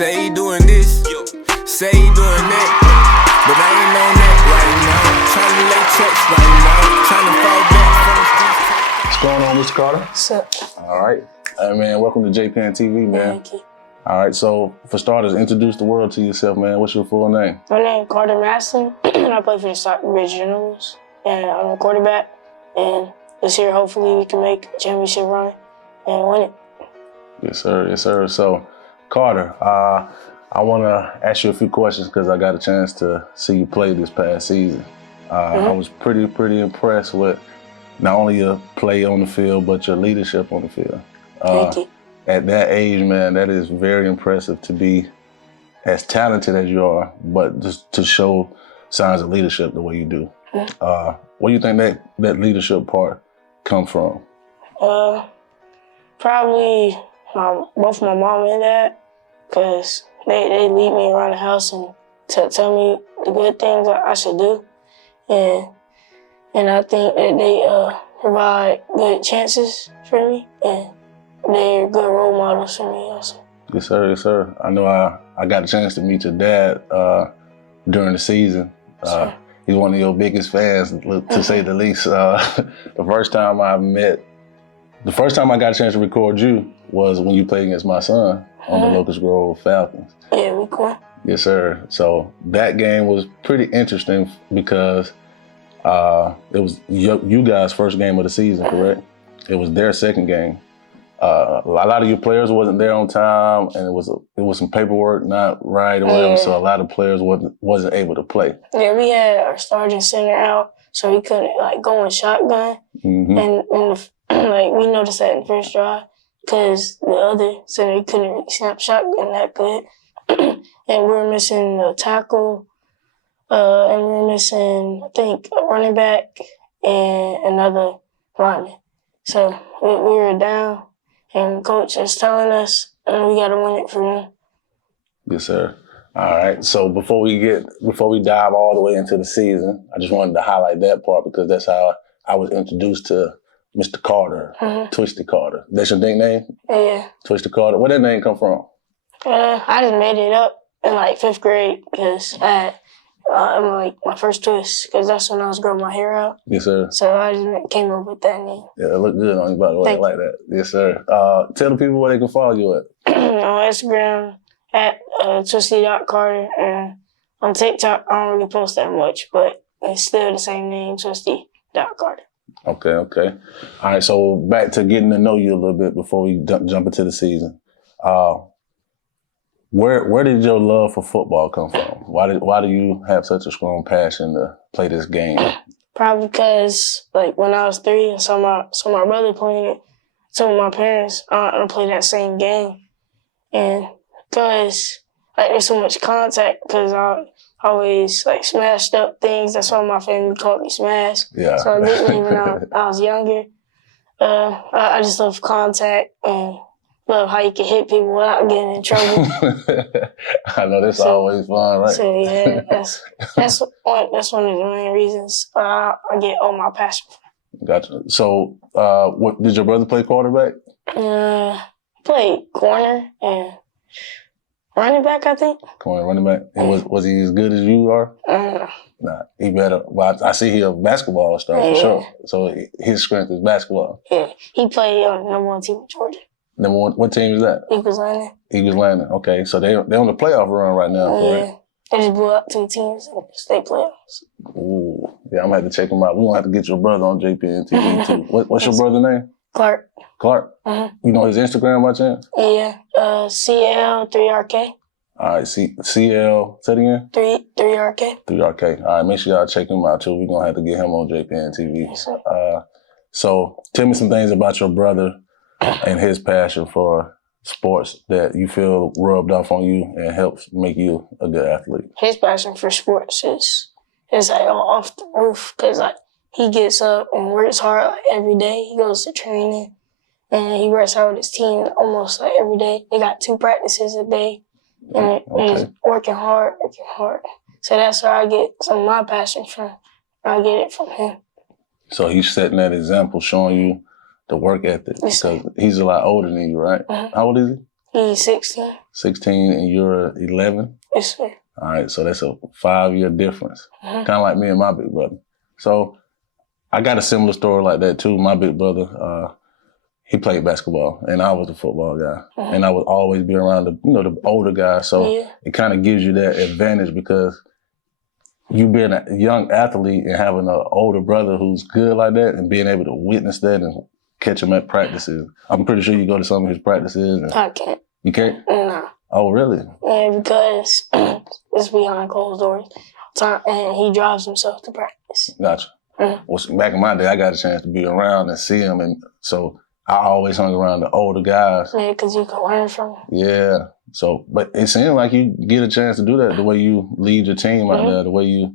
Say he doing this, say he doing that, but I ain't on that right now. Trying to lay checks right now, trying to fall back from the streets. What's going on, Mr. Carter? What's up? All right. Hey, man, welcome to JPN TV, man. Thank you. All right, so for starters, introduce the world to yourself, man. What's your full name? My name is Carter Mastin, and I play for the Stockbridge Generals, and I'm a quarterback. And this year, hopefully, we can make a championship run and win it. Yes, sir. Yes, sir. So, Carter, I want to ask you a few questions because I got a chance to see you play this past season. I was pretty impressed with not only your play on the field, but your leadership on the field. Thank you. At that age, man, that is very impressive to be as talented as you are, but just to show signs of leadership the way you do. Where do you think that leadership part come from? Probably both my mom and dad, because they lead me around the house and tell me the good things I should do. And I think that they provide good chances for me, and they're good role models for me also. Yes, sir. Yes, sir. I know I got a chance to meet your dad during the season. He's one of your biggest fans, to say the least. The first time I got a chance to record you was when you played against my son on the Locust Grove Falcons. Yeah, we cool. Yes, sir. So that game was pretty interesting because it was you guys' first game of the season, correct? It was their second game. A lot of your players wasn't there on time, and it was some paperwork not right or whatever. So a lot of players wasn't able to play. Yeah, we had our starting center out, so we couldn't go in shotgun. And we noticed that in the first drive because the other center couldn't really snap shotgun that good, and we were missing a tackle, and we were missing, I think, a running back and another lineman. So we were down. And coach is telling us we got to win it for him. Yes, sir. All right. So before we dive all the way into the season, I just wanted to highlight that part because that's how I was introduced to Mr. Carter, Twisty Carter. That's your nickname? Yeah. Twisty Carter. Where that name come from? I just made it up in 5th grade because I had my first twist because that's when I was growing my hair out. Yes, sir. So I just came up with that name. Yeah, it looked good on you, by the way. I like that. Yes, sir. Tell the people where they can follow you at. On Instagram at Twisty.Carter, and on TikTok I don't really post that much, but it's still the same name, Twisty.Carter. Okay. All right, so back to getting to know you a little bit before we jump into the season. Where did your love for football come from? Why do you have such a strong passion to play this game? Probably because when I was 3, I saw my brother playing it. I told my parents I want to play that same game, and because there's so much contact, because I always smashed up things. That's why my family called me Smash. Yeah. So I didn't when I was younger. I just love contact and love how you can hit people without getting in trouble. I know that's always fun, right? So yeah, that's one of the main reasons I get all my passion from. Gotcha. So, what did your brother play quarterback? Played corner and running back, I think. Corner, running back. And was he as good as you are? Nah, he better. Well, I see he a basketball star for sure. So his strength is basketball. Yeah, he played on the #1 team in Georgia. Number one, what team is that? Eagles Landing. Eagles Landing. Okay, so they're on the playoff run right now, correct? They just blew up 2 teams in the state playoffs. Ooh, yeah, I'm gonna have to check them out. We're gonna have to get your brother on JPN TV too. What's your brother's name? Clark. Clark? You know his Instagram by chance? Yeah, CL3RK. All right, CL, say it again? 3RK. 3RK. All right, make sure y'all check him out too. We're gonna have to get him on JPN TV. Yes, sir. So tell me some things about your brother and his passion for sports that you feel rubbed off on you and helps make you a good athlete. His passion for sports is off the roof because he gets up and works hard every day. He goes to training and he works hard with his team almost every day. They got 2 practices a day and he's working hard. So that's where I get some of my passion from. I get it from him. So he's setting that example, showing you the work ethic, because he's a lot older than you, right? How old is he? He's 16. 16 and you're 11? Yes, sir. All right, so that's a 5-year difference. Kind of like me and my big brother. So I got a similar story like that too. My big brother, he played basketball and I was the football guy. And I would always be around the older guys. So it kind of gives you that advantage because you being a young athlete and having an older brother who's good like that and being able to witness that and catch him at practices. I'm pretty sure you go to some of his practices. And I can't. You can't? No. Oh, really? Yeah, because it's behind closed doors. And he drives himself to practice. Gotcha. Well, back in my day, I got a chance to be around and see him. And so I always hung around the older guys. Yeah, because you can learn from them. Yeah. So, but it seems like you get a chance to do that the way you lead your team out there, the way you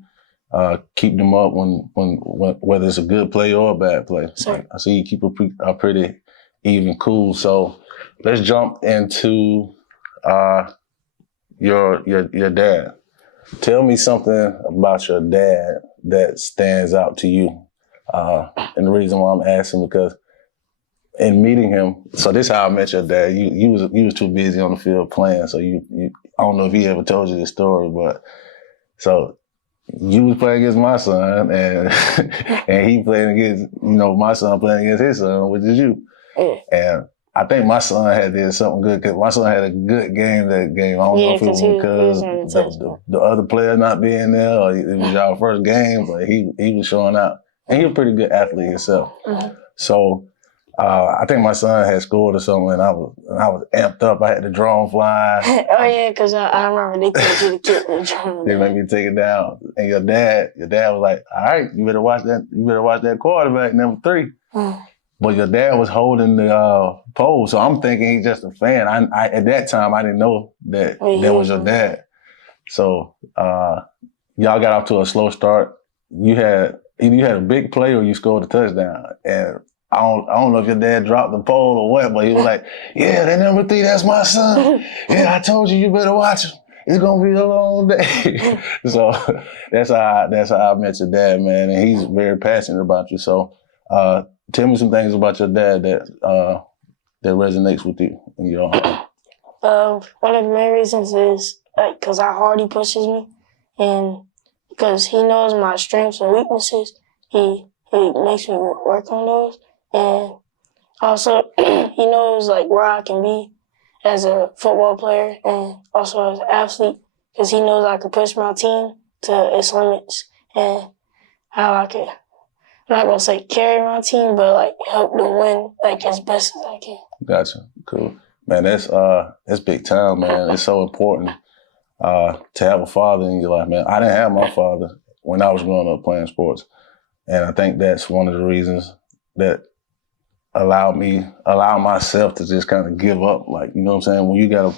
keep them up when whether it's a good play or a bad play. Sure. I see you keep a pretty even cool. So let's jump into your dad. Tell me something about your dad that stands out to you. And the reason why I'm asking because in meeting him, so this is how I met your dad. You was too busy on the field playing, so you I don't know if he ever told you this story, but so you was playing against my son, and and he playing against my son playing against his son, which is you. Yeah. And I think my son had did something good because my son had a good game that game. I don't know if it was because the other player not being there or it was y'all first game, but he was showing out, and he was a pretty good athlete himself. So. I think my son had scored or something, and I was amped up. I had the drone flying. Oh yeah, because I remember they told you to kick the drone. They made me take it down. And your dad was like, "All right, you better watch that. You better watch that quarterback, number 3." But your dad was holding the pole, so I'm thinking he's just a fan. I at that time I didn't know that was your dad. So y'all got off to a slow start. You had a big play or you scored a touchdown, and I don't know if your dad dropped the pole or what, but he was like, "Yeah, that number 3, that's my son. Yeah, I told you better watch him. It's gonna be a long day." So that's how I met your dad, man, and he's very passionate about you. So tell me some things about your dad that resonates with you in your heart. One of the main reasons is because how hard he pushes me, and because he knows my strengths and weaknesses, he makes me work on those. And also, he knows where I can be as a football player and also as an athlete because he knows I can push my team to its limits and how I can, I'm not going to say carry my team, but help them win as best as I can. Gotcha. Cool. Man, that's big time, man. It's so important to have a father in your life, man. I didn't have my father when I was growing up playing sports. And I think that's one of the reasons that allow myself to just kind of give up. You know what I'm saying? When you got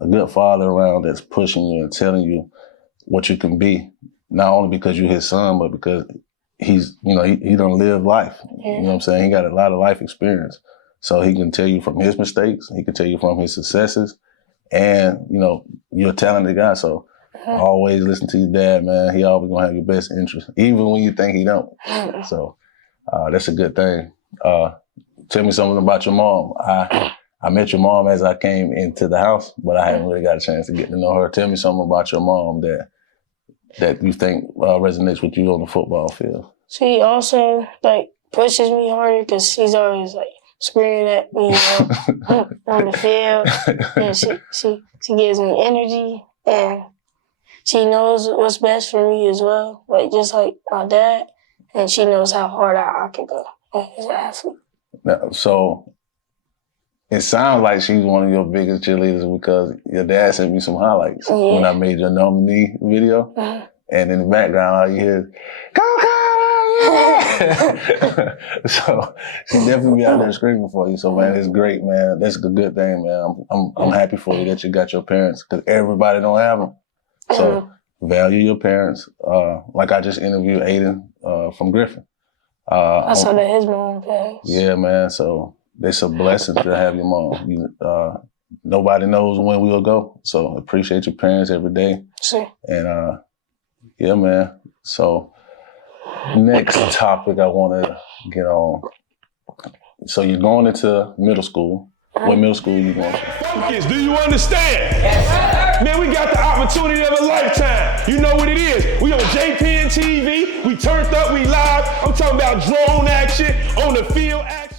a good father around that's pushing you and telling you what you can be, not only because you're his son, but because he's, he done lived life. You know what I'm saying? He got a lot of life experience. So he can tell you from his mistakes, he can tell you from his successes, and, you're a talented guy. So always listen to your dad, man. He always gonna have your best interest, even when you think he don't. So that's a good thing. Tell me something about your mom. I met your mom as I came into the house, but I haven't really got a chance to get to know her. Tell me something about your mom that you think resonates with you on the football field. She also pushes me harder because she's always screaming at me on the field, and she gives me energy, and she knows what's best for me as well, just like my dad, and she knows how hard I can go as an athlete. Now, so it sounds like she's one of your biggest cheerleaders because your dad sent me some highlights when I made your nominee video, and in the background all you hear is, "Go, yeah!" So she definitely be out there screaming for you. So man, it's great, man. That's a good thing, man. I'm happy for you that you got your parents because everybody don't have them. So value your parents. Like I just interviewed Aiden from Griffin. I saw that his mom passed. Yeah, man. So it's a blessing to have your mom. Nobody knows when we'll go. So appreciate your parents every day. Sure. And yeah, man. So next topic I want to get on. So you're going into middle school. What middle school you going to? Focus, do you understand? Yes, man, we got the opportunity of a lifetime. You know what it is. We on JPN TV, we turned up, we live. I'm talking about drone action, on the field action.